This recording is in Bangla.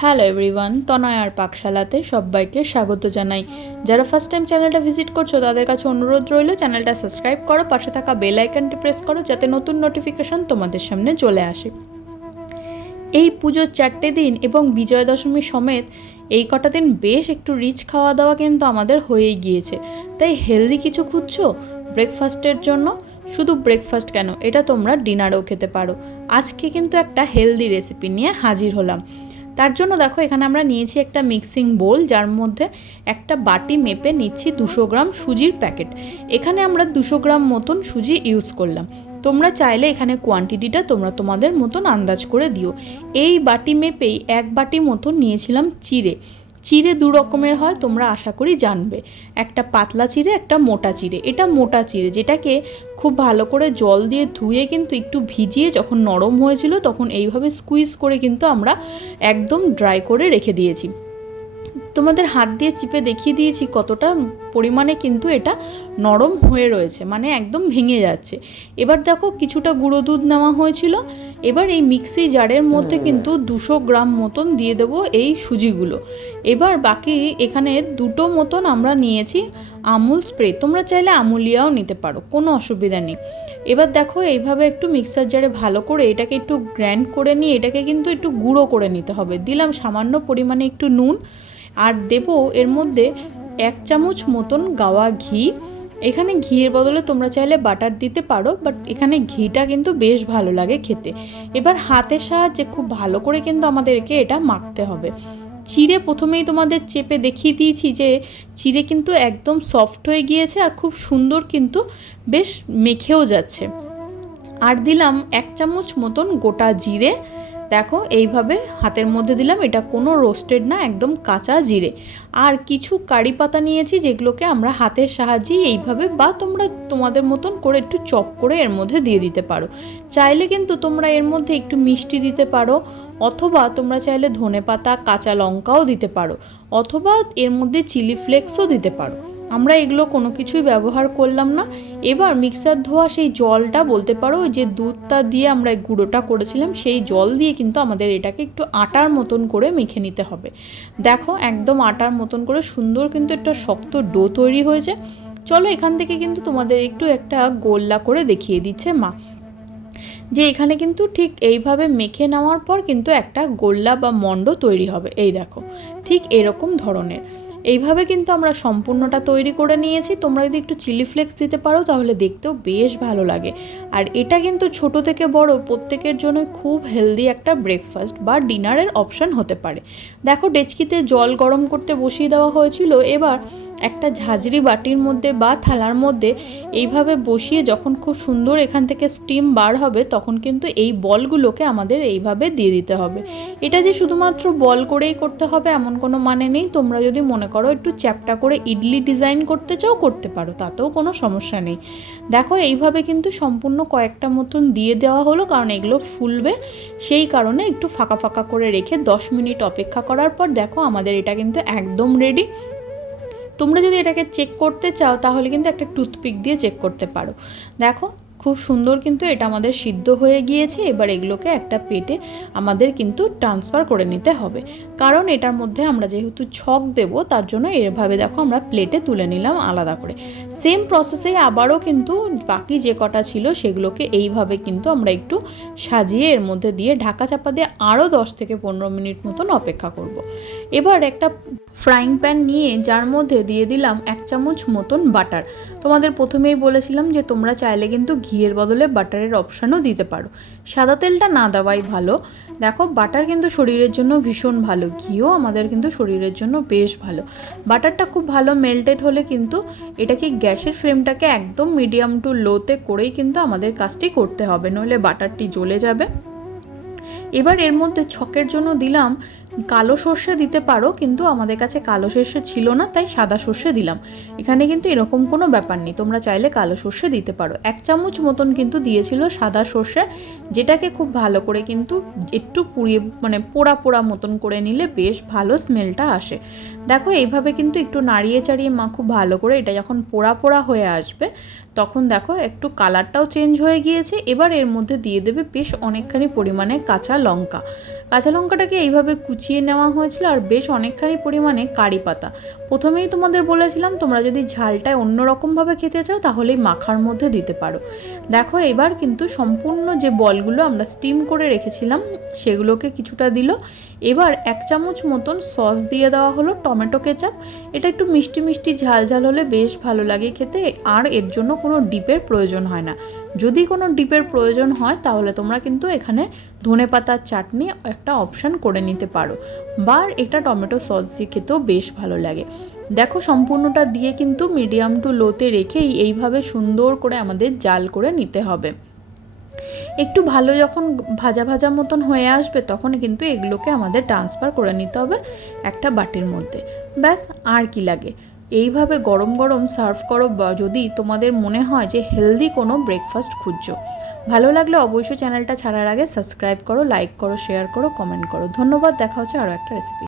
হ্যালো এভরিওয়ান, তনয়ার পাকশালাতে সবাইকে স্বাগত জানাই। যারা ফার্স্ট টাইম চ্যানেলটা ভিজিট করছো তাদের কাছে অনুরোধ রইল চ্যানেলটা সাবস্ক্রাইব করো, পাশে থাকা বেল আইকনটি প্রেস করো যাতে নতুন নোটিফিকেশন তোমাদের সামনে চলে আসে। এই পুজোর 4টে দিন এবং বিজয়া দশমী সমেত এই কটা দিন বেশ একটু রিচ খাওয়া দাওয়া কিন্তু আমাদের হয়েই গিয়েছে। তাই হেলদি কিছু খুঁজছো ব্রেকফাস্টের জন্য? শুধু ব্রেকফাস্ট কেন, এটা তোমরা ডিনারেও খেতে পারো। আজকে কিন্তু একটা হেলদি রেসিপি নিয়ে হাজির হলাম। তার জন্য দেখো এখানে আমরা নিয়েছি একটা মিক্সিং বোল, যার মধ্যে একটা বাটি মেপে নিচ্ছি 200 গ্রাম সুজির প্যাকেট। এখানে আমরা 200 গ্রাম মতন সুজি ইউজ করলাম। তোমরা চাইলে এখানে কোয়ান্টিটিটা তোমরা তোমাদের মতন আন্দাজ করে দিও। এই বাটি মেপেই 1 বাটি মতন নিয়েছিলাম চিড়ে। চিড়ে 2 রকমের হয়, তোমরা আশা করি জানবে। একটা পাতলা চিড়ে, একটা মোটা চিড়ে। এটা মোটা চিড়ে, যেটাকে খুব ভালো করে জল দিয়ে ধুয়ে কিন্তু একটু ভিজিয়ে যখন নরম হয়েছিল তখন এইভাবে স্কুইজ করে কিন্তু আমরা একদম ড্রাই করে রেখে দিয়েছি। তোমাদের হাত দিয়ে চিপে দেখিয়ে দিয়েছি কতটা পরিমাণে কিন্তু এটা নরম হয়ে রয়েছে, মানে একদম ভেঙে যাচ্ছে। এবার দেখো কিছুটা গুঁড়ো দুধ নেওয়া হয়েছিল। এবার এই মিক্সি জারের মধ্যে কিন্তু 200 গ্রাম মতন দিয়ে দেবো এই সুজিগুলো। এবার বাকি এখানে 2টো মতন আমরা নিয়েছি আমুল স্প্রে। তোমরা চাইলে আমুলিয়াও নিতে পারো, কোনো অসুবিধা নেই। এবার দেখো এইভাবে একটু মিক্সার জারে ভালো করে এটাকে একটু গ্রাইন্ড করে নিয়ে এটাকে কিন্তু একটু গুঁড়ো করে নিতে হবে। দিলাম সামান্য পরিমাণে একটু নুন, আর দেবো এর মধ্যে 1 চামচ মতন গাওয়া ঘি। এখানে ঘিয়ের বদলে তোমরা চাইলে বাটার দিতে পারো, বাট এখানে ঘিটা কিন্তু বেশ ভালো লাগে খেতে। এবার হাতের সাহায্যে খুব ভালো করে কিন্তু আমাদেরকে এটা মাখতে হবে। চিড়ে প্রথমেই তোমাদের চেপে দেখিয়ে দিয়েছি যে চিড়ে কিন্তু একদম সফট হয়ে গিয়েছে আর খুব সুন্দর কিন্তু বেশ মেখেও যাচ্ছে। আর দিলাম 1 চামচ মতন গোটা জিরে। দেখো এইভাবে হাতের মধ্যে দিলাম, এটা কোনো রোস্টেড না, একদম কাঁচা জিরে। আর কিছু কারি পাতা নিয়েছি, যেগুলোকে আমরা হাতের সাহায্যেই এইভাবে বা তোমরা তোমাদের মতন করে একটু চপ করে এর মধ্যে দিয়ে দিতে পারো। চাইলে কিন্তু তোমরা এর মধ্যে একটু মিষ্টি দিতে পারো, অথবা তোমরা চাইলে ধনেপাতা কাঁচা লঙ্কাও দিতে পারো, অথবা এর মধ্যে চিলি ফ্লেক্সও দিতে পারো। আমরা এগুলো কোনো কিছুই ব্যবহার করলাম না। এবার মিক্সার ধোয়া সেই জলটা বলতে পারো, যে দুধটা দিয়ে আমরা গুঁড়োটা করেছিলাম সেই জল দিয়ে কিন্তু আমাদের এটাকে একটু আটার মতন করে মেখে নিতে হবে। দেখো একদম আটার মতন করে সুন্দর কিন্তু একটা শক্ত ডো তৈরি হয়েছে। চলো এখান থেকে কিন্তু তোমাদের একটু একটা গোল্লা করে দেখিয়ে দিচ্ছে মা, যে এখানে কিন্তু ঠিক এইভাবে মেখে নেওয়ার পর কিন্তু একটা গোল্লা বা মণ্ড তৈরি হবে। এই দেখো ঠিক এরকম ধরনের। এইভাবে কিন্তু আমরা সম্পূর্ণটা তৈরি করে নিয়েছি। তোমরা যদি একটু চিলি ফ্লেক্স দিতে পারো তাহলে দেখতেও বেশ ভালো লাগে। আর এটা কিন্তু ছোট থেকে বড় প্রত্যেকের জন্য খুব হেলদি একটা ব্রেকফাস্ট বা ডিনারের অপশান হতে পারে। দেখো ডেচকিতে জল গরম করতে বসিয়ে দেওয়া হয়েছিল। এবার একটা ঝাঁঝরি বাটির মধ্যে বা থালার মধ্যে এইভাবে বসিয়ে যখন খুব সুন্দর এখান থেকে স্টিম বার হবে তখন কিন্তু এই বলগুলোকে আমাদের এইভাবে দিয়ে দিতে হবে। এটা যে শুধুমাত্র বল করেই করতে হবে এমন কোনো মানে নেই। তোমরা যদি মনে করো একটু চ্যাপ্টা করে ইডলি ডিজাইন করতে চাও করতে পারো, তাতেও কোনো সমস্যা নেই। দেখো এইভাবে কিন্তু সম্পূর্ণ কয়েকটা মতন দিয়ে দেওয়া হলো, কারণ এগুলো ফুলবে সেই কারণে একটু ফাঁকা ফাঁকা করে রেখে 10 মিনিট অপেক্ষা করার পর দেখো আমাদের এটা কিন্তু একদম রেডি। তোমরা যদি এটাকে চেক করতে চাও তাহলে কিন্তু একটা টুথপিক দিয়ে চেক করতে পারো। দেখো খুব সুন্দর কিন্তু এটা আমাদের সিদ্ধ হয়ে গিয়েছে। এবার এগুলোকে একটা প্লেটে আমাদের কিন্তু ট্রান্সফার করে নিতে হবে, কারণ এটার মধ্যে আমরা যেহেতু ছক দেব তার জন্য এভাবে দেখো আমরা প্লেটে তুলে নিলাম আলাদা করে। সেম প্রসেসে আবারও কিন্তু বাকি যে কটা ছিল সেগুলোকে এইভাবে কিন্তু আমরা একটু সাজিয়ে এর মধ্যে দিয়ে ঢাকা চাপা দিয়ে আরও 10 থেকে 15 মিনিট মতন অপেক্ষা করব। এবার একটা ফ্রাইং প্যান নিয়ে যার মধ্যে দিয়ে দিলাম 1 চামচ মতন বাটার। তোমাদের প্রথমেই বলেছিলাম যে তোমরা চাইলে কিন্তু ঘিয়ের বদলে বাটারের অপশানও দিতে পারো, সাদা তেলটা না দেওয়াই ভালো। দেখো বাটার কিন্তু শরীরের জন্য ভীষণ ভালো, ঘিও আমাদের কিন্তু শরীরের জন্য বেশ ভালো। বাটারটা খুব ভালো মেল্টেড হলে কিন্তু এটাকে গ্যাসের ফ্লেমটাকে একদম মিডিয়াম টু লোতে করেই কিন্তু আমাদের কাজটি করতে হবে, নইলে বাটারটি জ্বলে যাবে। এবার এর মধ্যে ছকের জন্য দিলাম কালো সর্ষে দিতে পারো, কিন্তু আমাদের কাছে কালো সর্ষে ছিল না তাই সাদা সর্ষে দিলাম। এখানে কিন্তু এরকম কোনো ব্যাপার নেই, তোমরা চাইলে কালো সর্ষে দিতে পারো। 1 চামচ মতন কিন্তু দিয়েছিল সাদা সর্ষে, যেটাকে খুব ভালো করে কিন্তু একটু পুড়িয়ে মানে পোড়া পোড়া মতন করে নিলে বেশ ভালো স্মেলটা আসে। দেখো এইভাবে কিন্তু একটু নাড়িয়ে চাড়িয়ে মা খুব ভালো করে এটা যখন পোড়া পোড়া হয়ে আসবে তখন দেখো একটু কালারটাও চেঞ্জ হয়ে গিয়েছে। এবার এর মধ্যে দিয়ে দেবে বেশ অনেকখানি পরিমাণে কাঁচা লঙ্কা। কাঁচা লঙ্কাটাকে এইভাবে কুচিয়ে কুচিয়ে নেওয়া হয়েছিল আর বেশ অনেকখানি পরিমাণে কারি পাতা। প্রথমেই তোমাদের বলেছিলাম তোমরা যদি ঝালটায় অন্যরকমভাবে খেতে চাও তাহলেই মাখার মধ্যে দিতে পারো। দেখো এবার কিন্তু সম্পূর্ণ যে বলগুলো আমরা স্টিম করে রেখেছিলাম সেগুলোকে কিছুটা দিল। এবার 1 চামচ মতন সস দিয়ে দেওয়া হলো টমেটো কেচাপ। এটা একটু মিষ্টি মিষ্টি ঝাল ঝাল হলে বেশ ভালো লাগে খেতে, আর এর জন্য কোনো ডিপের প্রয়োজন হয় না। যদি কোনো ডিপের প্রয়োজন হয় তাহলে তোমরা কিন্তু এখানে ধনেপাতার চাটনি একটা অপশান করে নিতে পারো, বা এটা টমেটো সস দিয়ে খেতেও বেশ ভালো লাগে। দেখো সম্পূর্ণটা দিয়ে কিন্তু মিডিয়াম টু লোতে রেখেই এইভাবে সুন্দর করে আমাদের জাল করে নিতে হবে। একটু ভালো যখন ভাজা ভাজা মতন হয়ে আসবে তখন কিন্তু এগুলোকে আমাদের ট্রান্সফার করে নিতে হবে একটা বাটির মধ্যে। ব্যাস, আর কি লাগে। এইভাবে গরম গরম সার্ভ করো, বা যদি তোমাদের মনে হয় যে হেলদি কোনো ব্রেকফাস্ট খুঁজছো। ভালো লাগলে অবশ্যই চ্যানেলটা ছাড়ার আগে সাবস্ক্রাইব করো, লাইক করো, শেয়ার করো, কমেন্ট করো। ধন্যবাদ। দেখা হচ্ছে আরও একটা রেসিপি।